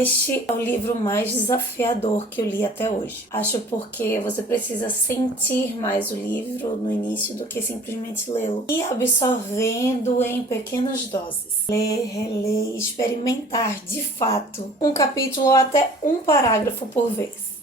Este é o livro mais desafiador que eu li até hoje. Acho porque você precisa sentir mais o livro no início do que simplesmente lê-lo. E absorvendo em pequenas doses. Ler, reler, experimentar de fato um capítulo ou até um parágrafo por vez.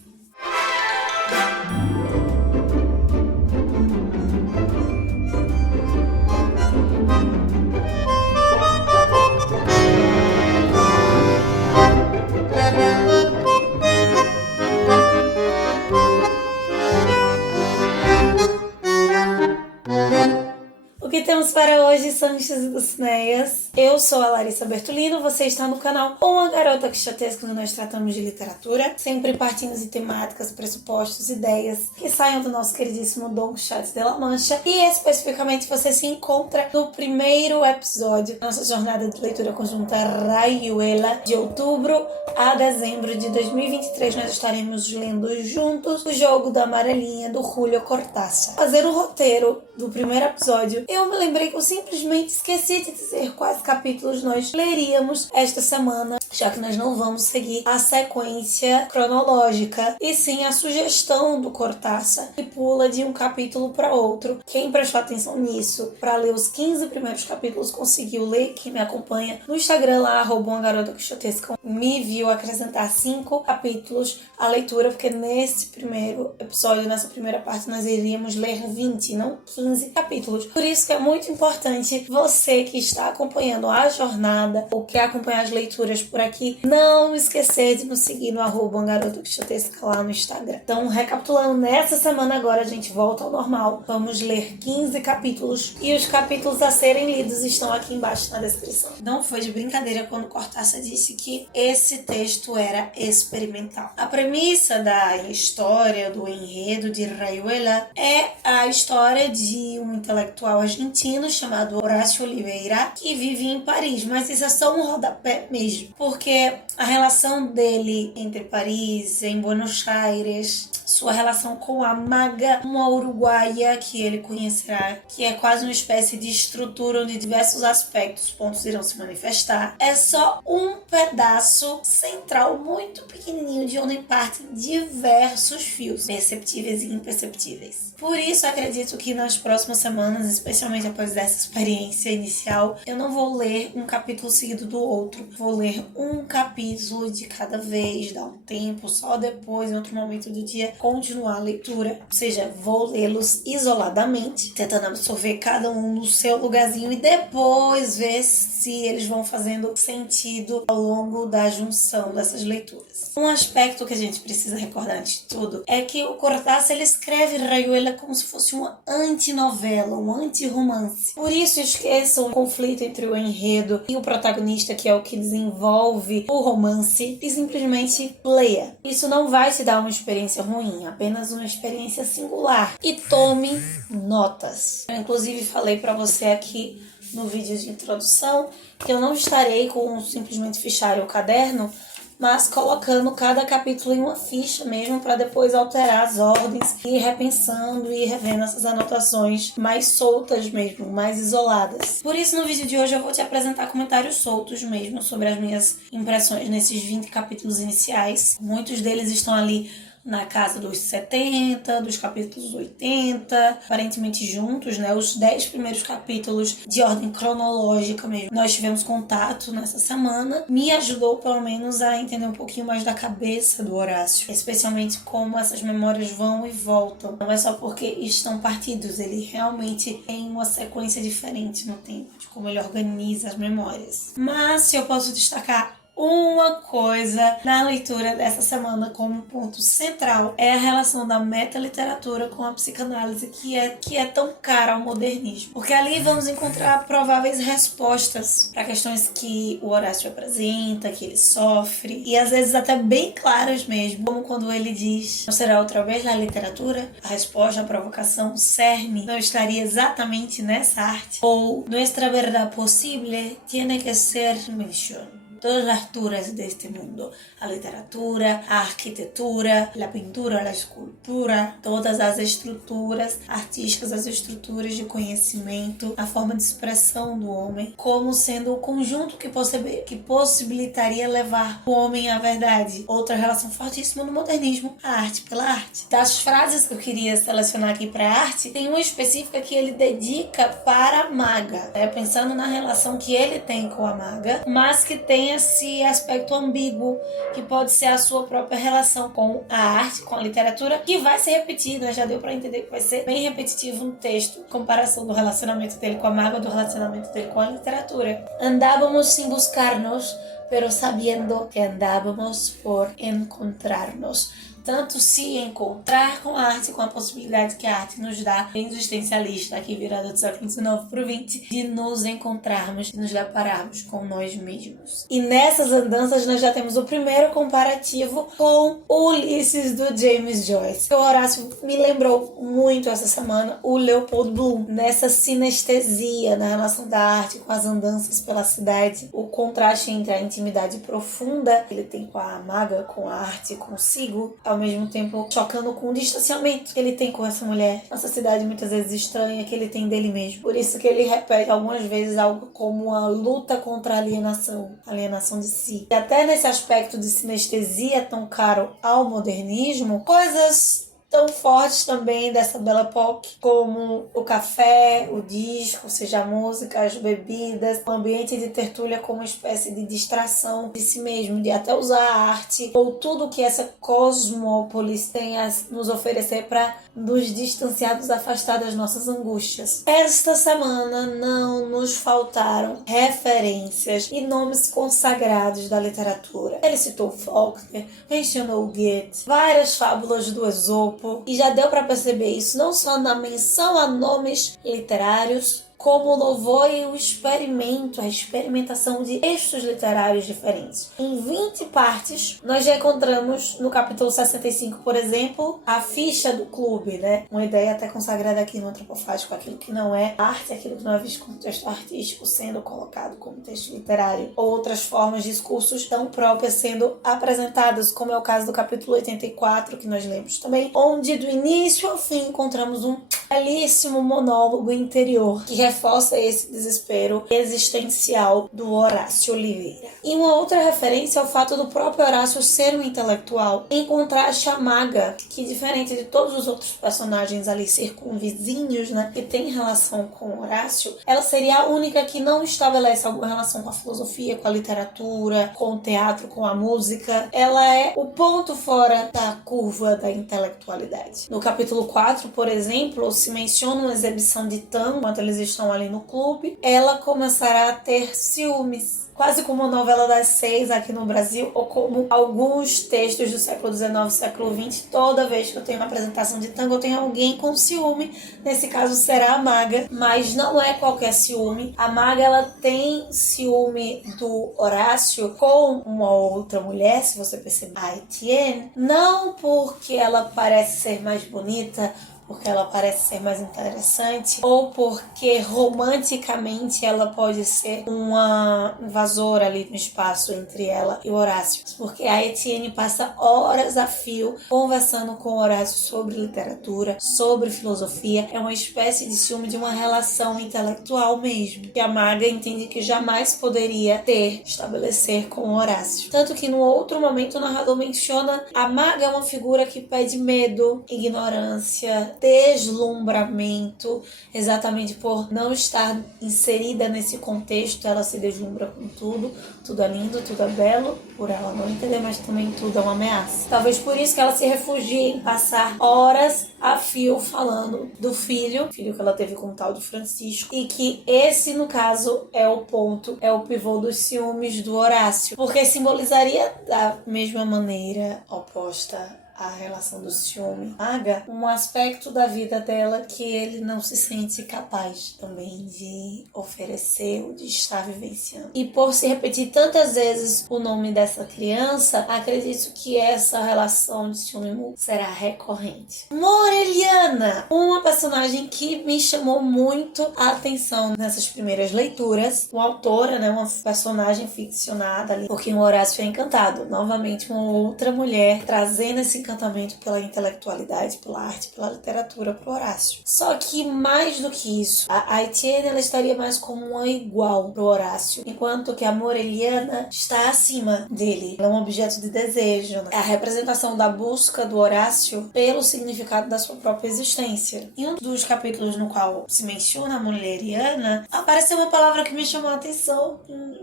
O que temos para hoje, Sanches e Dulcineias? Eu sou a Larissa Bertolino, você está no canal Uma Garota Quixotesca, onde nós tratamos de literatura, sempre partindo de temáticas, pressupostos, ideias que saiam do nosso queridíssimo Don Quixote de la Mancha. E especificamente você se encontra no primeiro episódio da nossa jornada de leitura conjunta Rayuela. De outubro a dezembro de 2023 nós estaremos lendo juntos O Jogo da Amarelinha, do Julio Cortázar. Fazer o roteiro do primeiro episódio, eu me lembrei que eu simplesmente esqueci de dizer quais capítulos nós leríamos esta semana, já que nós não vamos seguir a sequência cronológica, e sim a sugestão do Cortázar, que pula de um capítulo para outro. Quem prestou atenção nisso para ler os 15 primeiros capítulos conseguiu ler. Quem me acompanha no Instagram lá, @umagarota_quixotesca, me viu acrescentar 5 capítulos à leitura, porque nesse primeiro episódio, nessa primeira parte, nós iríamos ler 20, não 15 capítulos. Por isso que é muito importante você que está acompanhando a jornada ou quer acompanhar as leituras por aqui, não esquecer de nos seguir no @umagarota_quixotesca lá no Instagram. Então, recapitulando, nessa semana agora a gente volta ao normal. Vamos ler 15 capítulos e os capítulos a serem lidos estão aqui embaixo na descrição. Não foi de brincadeira quando Cortázar disse que esse texto era experimental. A premissa da história, do enredo de Rayuela, é a história de um intelectual argentino chamado Horácio Oliveira, que vive em Paris, mas isso é só um rodapé mesmo, porque a relação dele entre Paris e Buenos Aires, sua relação com a Maga, uma uruguaia que ele conhecerá, que é quase uma espécie de estrutura onde diversos aspectos, pontos irão se manifestar, é só um pedaço central muito pequenininho de onde partem diversos fios, perceptíveis e imperceptíveis. Por isso, acredito que nas próximas semanas, especialmente após dessa experiência inicial, eu não vou ler um capítulo seguido do outro. Vou ler um capítulo de cada vez, dar um tempo, só depois, em outro momento do dia, continuar a leitura. Ou seja, vou lê-los isoladamente, tentando absorver cada um no seu lugarzinho e depois ver se eles vão fazendo sentido ao longo da junção dessas leituras. Um aspecto que a gente precisa recordar antes de tudo é que o Cortázar, ele escreve Rayuela como se fosse uma antinovela, um anti-romance. Por isso, esqueçam o conflito entre o enredo e o protagonista, que é o que desenvolve o romance, e simplesmente leia. Isso não vai te dar uma experiência ruim, apenas uma experiência singular. E tome notas. Eu, inclusive, falei para você aqui no vídeo de introdução que eu não estarei com simplesmente fichário ou caderno, mas colocando cada capítulo em uma ficha mesmo, para depois alterar as ordens e ir repensando e revendo essas anotações mais soltas mesmo, mais isoladas. Por isso, no vídeo de hoje eu vou te apresentar comentários soltos mesmo sobre as minhas impressões nesses 20 capítulos iniciais. Muitos deles estão ali na casa dos 70, dos capítulos 80, aparentemente juntos, né? Os 10 primeiros capítulos de ordem cronológica mesmo. Nós tivemos contato nessa semana. Me ajudou, pelo menos, a entender um pouquinho mais da cabeça do Horácio. Especialmente como essas memórias vão e voltam. Não é só porque estão partidos. Ele realmente tem uma sequência diferente no tempo, de como ele organiza as memórias. Mas, se eu posso destacar uma coisa na leitura dessa semana como ponto central, é a relação da metaliteratura com a psicanálise, que é tão cara ao modernismo. Porque ali vamos encontrar prováveis respostas para questões que o Horácio apresenta, que ele sofre, e às vezes até bem claras mesmo, como quando ele diz: não será outra vez na literatura? A resposta, a provocação, o cerne não estaria exatamente nessa arte? Ou nuestra verdad posible tiene que ser mención. todas as alturas deste mundo. A literatura, a arquitetura, a pintura, a escultura, todas as estruturas artísticas, as estruturas de conhecimento, a forma de expressão do homem, como sendo o conjunto que possibilitaria levar o homem à verdade. Outra relação fortíssima no modernismo, a arte pela arte. Das frases que eu queria selecionar aqui para a arte, tem uma específica que ele dedica para a maga, pensando na relação que ele tem com a maga, mas que tem esse aspecto ambíguo, que pode ser a sua própria relação com a arte, com a literatura, que vai ser repetida, já deu para entender que vai ser bem repetitivo no texto, comparação do relacionamento dele com a maga, do relacionamento dele com a literatura. Andávamos sem buscar-nos, pero sabiendo que andávamos por encontrarnos. Tanto se encontrar com a arte, com a possibilidade que a arte nos dá, bem existencialista, aqui virada do século XIX para o XX, de nos encontrarmos, de nos depararmos com nós mesmos. E nessas andanças nós já temos o primeiro comparativo com o Ulisses do James Joyce. O Horácio me lembrou muito essa semana o Leopold Bloom, nessa sinestesia na relação da arte com as andanças pela cidade, o contraste entre a intimidade profunda que ele tem com a maga, com a arte consigo, ao mesmo tempo chocando com o distanciamento que ele tem com essa mulher, essa cidade muitas vezes estranha que ele tem dele mesmo. Por isso que ele repete algumas vezes algo como uma luta contra a alienação de si. E até nesse aspecto de sinestesia tão caro ao modernismo, coisas tão fortes também dessa Belle Époque, como o café, o disco, ou seja, a música, as bebidas, o ambiente de tertúlia como uma espécie de distração de si mesmo, de até usar a arte ou tudo que essa cosmópolis tem a nos oferecer para nos distanciar, nos afastar das nossas angústias. Esta semana não nos faltaram referências e nomes consagrados da literatura. Ele citou Faulkner, mencionou Goethe, várias fábulas do Esopo, e já deu para perceber isso não só na menção a nomes literários, como o louvor e o experimento, a experimentação de textos literários diferentes. Em 20 partes, nós já encontramos no capítulo 65, por exemplo, a ficha do clube, né? Uma ideia até consagrada aqui no Antropofágico, aquilo que não é arte, aquilo que não é visto como texto artístico sendo colocado como texto literário, ou outras formas de discursos tão próprias sendo apresentadas, como é o caso do capítulo 84, que nós lemos também, onde do início ao fim encontramos um belíssimo monólogo interior que reforça esse desespero existencial do Horácio Oliveira. E uma outra referência é o fato do próprio Horácio ser um intelectual, em contraste à maga, que diferente de todos os outros personagens ali circunvizinhos, né, que tem relação com o Horácio, ela seria a única que não estabelece alguma relação com a filosofia, com a literatura, com o teatro, com a música. Ela é o ponto fora da curva da intelectualidade. No capítulo 4, por exemplo, se menciona uma exibição de tango enquanto eles estão ali no clube, ela começará a ter ciúmes. Quase como a novela das 6 aqui no Brasil, ou como alguns textos do século XIX, século XX, toda vez que eu tenho uma apresentação de tango, eu tenho alguém com ciúme. Nesse caso será a maga, mas não é qualquer ciúme. A maga, ela tem ciúme do Horácio com uma outra mulher, se você perceber, a Etienne, não porque ela parece ser mais bonita, porque ela parece ser mais interessante, ou porque romanticamente ela pode ser uma invasora ali no espaço entre ela e o Horácio. Porque a Etienne passa horas a fio conversando com o Horácio sobre literatura, sobre filosofia. É uma espécie de ciúme de uma relação intelectual mesmo, que a maga entende que jamais poderia estabelecer com o Horácio. Tanto que no outro momento o narrador menciona a maga é uma figura que pede medo, ignorância, deslumbramento, exatamente por não estar inserida nesse contexto. Ela se deslumbra com tudo é lindo, tudo é belo, por ela não entender, mas também tudo é uma ameaça. Talvez por isso que ela se refugie em passar horas a fio falando do filho que ela teve com o tal de Francisco, e que esse, no caso, é o ponto, é o pivô dos ciúmes do Horácio, porque simbolizaria da mesma maneira oposta a relação do ciúme maga, um aspecto da vida dela que ele não se sente capaz também de oferecer ou de estar vivenciando. E por se repetir tantas vezes o nome dessa criança, acredito que essa relação de ciúme será recorrente. Moreliana, uma personagem que me chamou muito a atenção nessas primeiras leituras. Uma autora, né, uma personagem ficcionada ali, porque o Horácio é encantado. Novamente, uma outra mulher trazendo esse encantamento pela intelectualidade, pela arte, pela literatura para o Horácio. Só que mais do que isso, a Etienne ela estaria mais como uma igual para o Horácio, enquanto que a Moreliana está acima dele. Ela é um objeto de desejo, né? É a representação da busca do Horácio pelo significado da sua própria existência. Em um dos capítulos no qual se menciona a Moreliana, apareceu uma palavra que me chamou a atenção,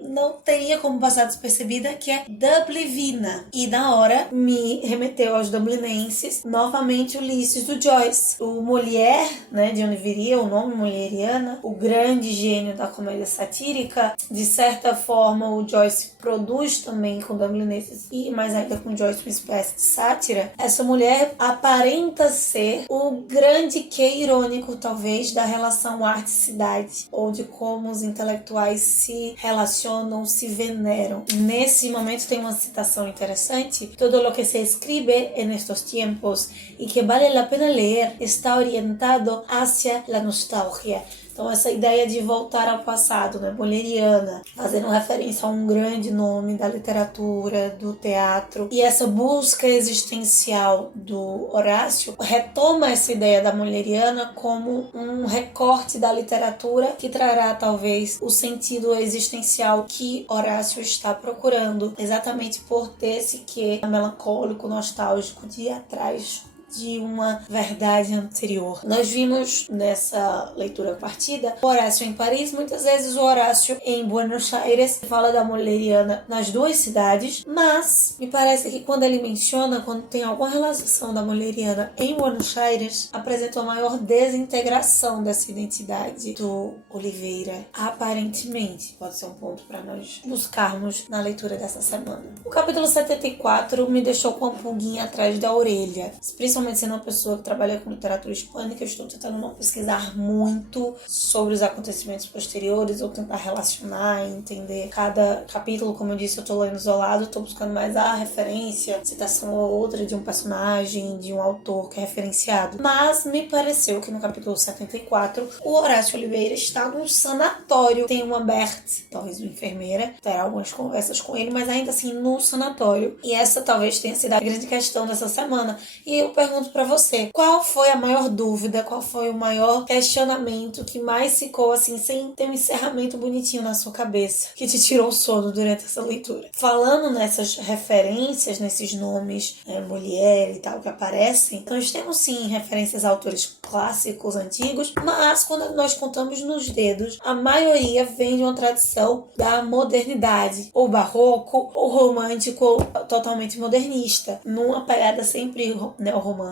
não teria como passar despercebida, que é Dublivina. E na hora me remeteu aos dublinenses, novamente Ulisses do Joyce. O Molière, né, de onde viria o nome Molieriana, o grande gênio da comédia satírica, de certa forma o Joyce produz também com dublinenses, e mais ainda com Joyce uma espécie de sátira. Essa mulher aparenta ser o grande quê irônico, talvez, da relação arte-cidade, ou de como os intelectuais se relacionam, se veneram. Nesse momento tem uma citação interessante: todo lo que se escribe en estos tiempos y que vale la pena leer está orientado hacia la nostalgia. Então essa ideia de voltar ao passado, né, Bohleriana, fazendo referência a um grande nome da literatura, do teatro, e essa busca existencial do Horácio retoma essa ideia da Bohleriana como um recorte da literatura que trará talvez o sentido existencial que Horácio está procurando, exatamente por ter esse quê melancólico, nostálgico de ir atrás de uma verdade anterior. Nós vimos nessa leitura partida o Horácio em Paris, muitas vezes o Horácio em Buenos Aires, fala da Molleriana nas duas cidades, mas me parece que quando ele menciona, quando tem alguma relação da Molleriana em Buenos Aires, apresenta uma maior desintegração dessa identidade do Oliveira. Aparentemente, pode ser um ponto para nós buscarmos na leitura dessa semana. O capítulo 74 me deixou com uma pulguinha atrás da orelha, principalmente sendo uma pessoa que trabalha com literatura hispânica. Eu estou tentando não pesquisar muito sobre os acontecimentos posteriores ou tentar relacionar e entender cada capítulo. Como eu disse, eu estou lendo isolado, estou buscando mais a referência, citação ou outra de um personagem, de um autor que é referenciado. Mas me pareceu que no capítulo 74 o Horácio Oliveira está num sanatório. Tem uma Berthe, talvez uma enfermeira, terá algumas conversas com ele, mas ainda assim no sanatório. E essa talvez tenha sido a grande questão dessa semana. E eu pergunto para você, qual foi a maior dúvida, qual foi o maior questionamento que mais ficou assim, sem ter um encerramento bonitinho na sua cabeça, que te tirou o sono durante essa leitura? Falando nessas referências, nesses nomes, Molière e tal, que aparecem, nós temos sim referências a autores clássicos, antigos, mas quando nós contamos nos dedos, a maioria vem de uma tradição da modernidade, ou barroco, ou romântico, ou totalmente modernista, numa pegada sempre neorromântica,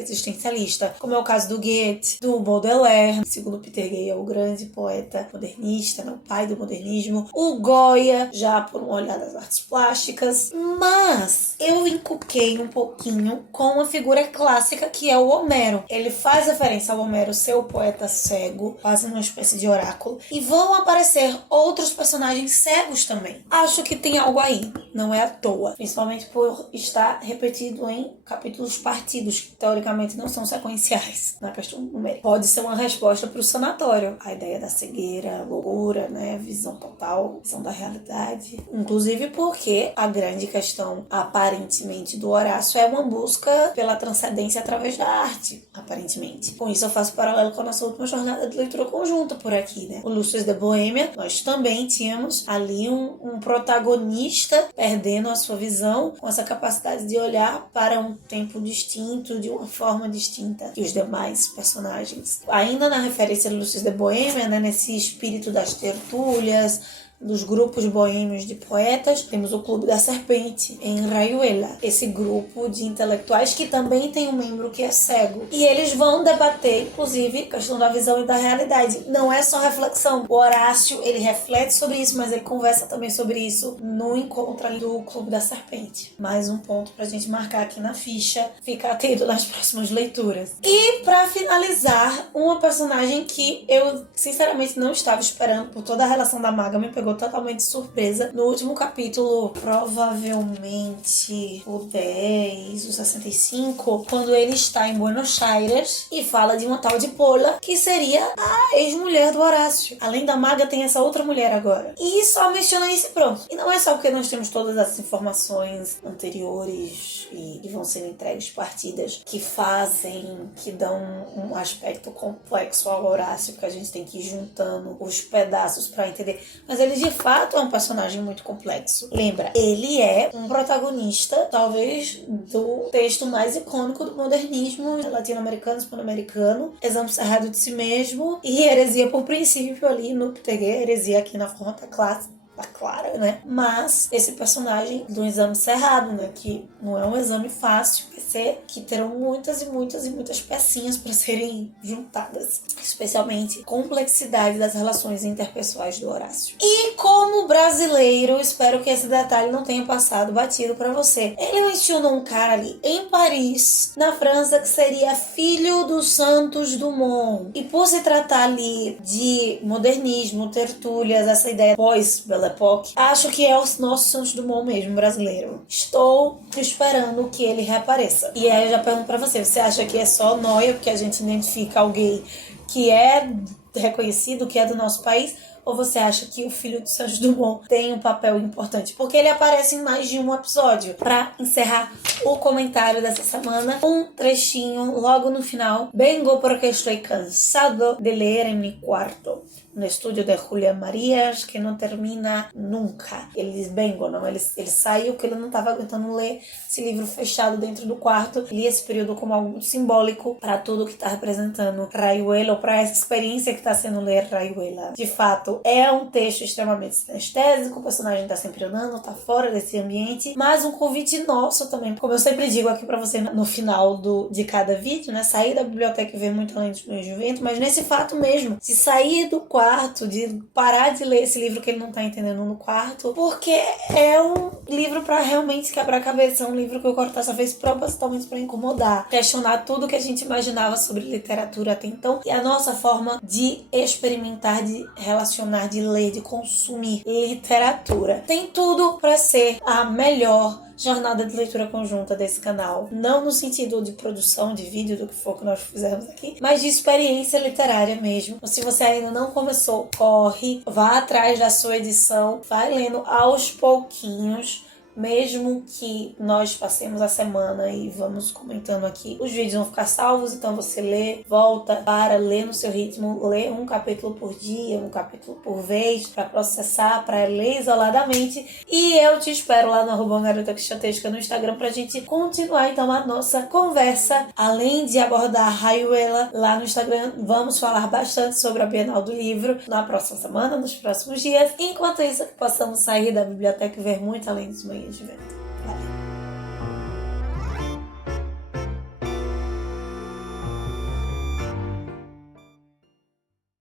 existencialista, como é o caso do Goethe, do Baudelaire, segundo Peter Gay, é o grande poeta modernista, né, o pai do modernismo, o Goya, já por uma olhada às artes plásticas, mas eu encuquei um pouquinho com uma figura clássica que é o Homero. Ele faz referência ao Homero ser o poeta cego, quase uma espécie de oráculo, e vão aparecer outros personagens cegos também. Acho que tem algo aí, não é à toa, principalmente por estar repetido em capítulos partidos, que teoricamente não são sequenciais na questão numérica. Pode ser uma resposta para o sanatório, a ideia da cegueira, loucura, né, visão total, visão da realidade, inclusive porque a grande questão aparentemente do Horácio é uma busca pela transcendência através da arte, aparentemente. Com isso eu faço paralelo com a nossa última jornada de leitura conjunta por aqui, né? O Lucius de Boêmia, nós também tínhamos ali um protagonista perdendo a sua visão, com essa capacidade de olhar para um tempo distinto, de uma forma distinta que os demais personagens. Ainda na referência de Lucius de Boêmia, né, nesse espírito das tertúlias, dos grupos boêmios de poetas, temos o Clube da Serpente, em Rayuela. Esse grupo de intelectuais que também tem um membro que é cego. E eles vão debater, inclusive, a questão da visão e da realidade. Não é só reflexão. O Horácio, ele reflete sobre isso, mas ele conversa também sobre isso no encontro ali do Clube da Serpente. Mais um ponto pra gente marcar aqui na ficha. Fica atento nas próximas leituras. E pra finalizar, uma personagem que eu sinceramente não estava esperando, por toda a relação da maga, me pegou totalmente de surpresa. No último capítulo, provavelmente o 10, o 65, quando ele está em Buenos Aires e fala de uma tal de Pola, que seria a ex-mulher do Horácio. Além da maga, tem essa outra mulher agora. E só menciona isso e pronto. E não é só porque nós temos todas as informações anteriores e vão sendo entregues partidas que fazem, que dão um aspecto complexo ao Horácio, que a gente tem que ir juntando os pedaços pra entender. Mas ele de fato é um personagem muito complexo. Lembra, ele é um protagonista, talvez, do texto mais icônico do modernismo latino-americano, hispano-americano, Exame Cerrado de Si Mesmo e Heresia por Princípio ali no Pteguê, heresia aqui na forma da classe. Clara, né? Mas esse personagem do exame cerrado, né? Que não é um exame fácil, vai ser que terão muitas e muitas e muitas pecinhas para serem juntadas. Especialmente complexidade das relações interpessoais do Horácio. E como brasileiro, espero que esse detalhe não tenha passado batido para você. Ele mencionou um cara ali em Paris, na França, que seria filho do Santos Dumont. E por se tratar ali de modernismo, tertúlias, essa ideia pós-Belle Époque, acho que é o nosso Santos Dumont mesmo, brasileiro. Estou esperando que ele reapareça. E aí eu já pergunto pra você, você acha que é só nóia porque a gente identifica alguém que é reconhecido, que é do nosso país? Ou você acha que o filho do Santos Dumont tem um papel importante? Porque ele aparece em mais de um episódio. Pra encerrar o comentário dessa semana, um trechinho logo no final. Vengo porque estou cansado de ler em mi quarto. No estúdio de Julián Marías, que não termina nunca. Ele diz vengo, não. Ele saiu porque ele não estava aguentando ler esse livro fechado dentro do quarto. Li esse período como algo muito simbólico para tudo que está representando Rayuela, ou para essa experiência que está sendo ler Rayuela. De fato, é um texto extremamente sinestésico, o personagem está sempre andando, está fora desse ambiente, mas um convite nosso também, como eu sempre digo aqui para você no final de cada vídeo, né? Sair da biblioteca e ver muito além dos meus de vento, mas nesse fato mesmo, de sair do quarto, de parar de ler esse livro que ele não tá entendendo no quarto, porque é um livro pra realmente quebrar a cabeça, é um livro que o Cortázar fez propositalmente pra incomodar, questionar tudo que a gente imaginava sobre literatura até então e a nossa forma de experimentar, de relacionar, de ler, de consumir literatura. Tem tudo pra ser a melhor jornada de leitura conjunta desse canal. Não no sentido de produção de vídeo, do que for que nós fizemos aqui, mas de experiência literária mesmo. Se você ainda não começou, corre, vá atrás da sua edição, vai lendo aos pouquinhos. Mesmo que nós passemos a semana e vamos comentando aqui, os vídeos vão ficar salvos, então você lê, volta, para, lê no seu ritmo, lê um capítulo por dia, um capítulo por vez, para processar, para ler isoladamente. E eu te espero lá no @GarotaQuixotesca no Instagram pra gente continuar então a nossa conversa. Além de abordar Rayuela lá no Instagram, vamos falar bastante sobre a Bienal do Livro na próxima semana, nos próximos dias. Enquanto isso, que possamos sair da biblioteca e ver muito além dos manhãs de vento.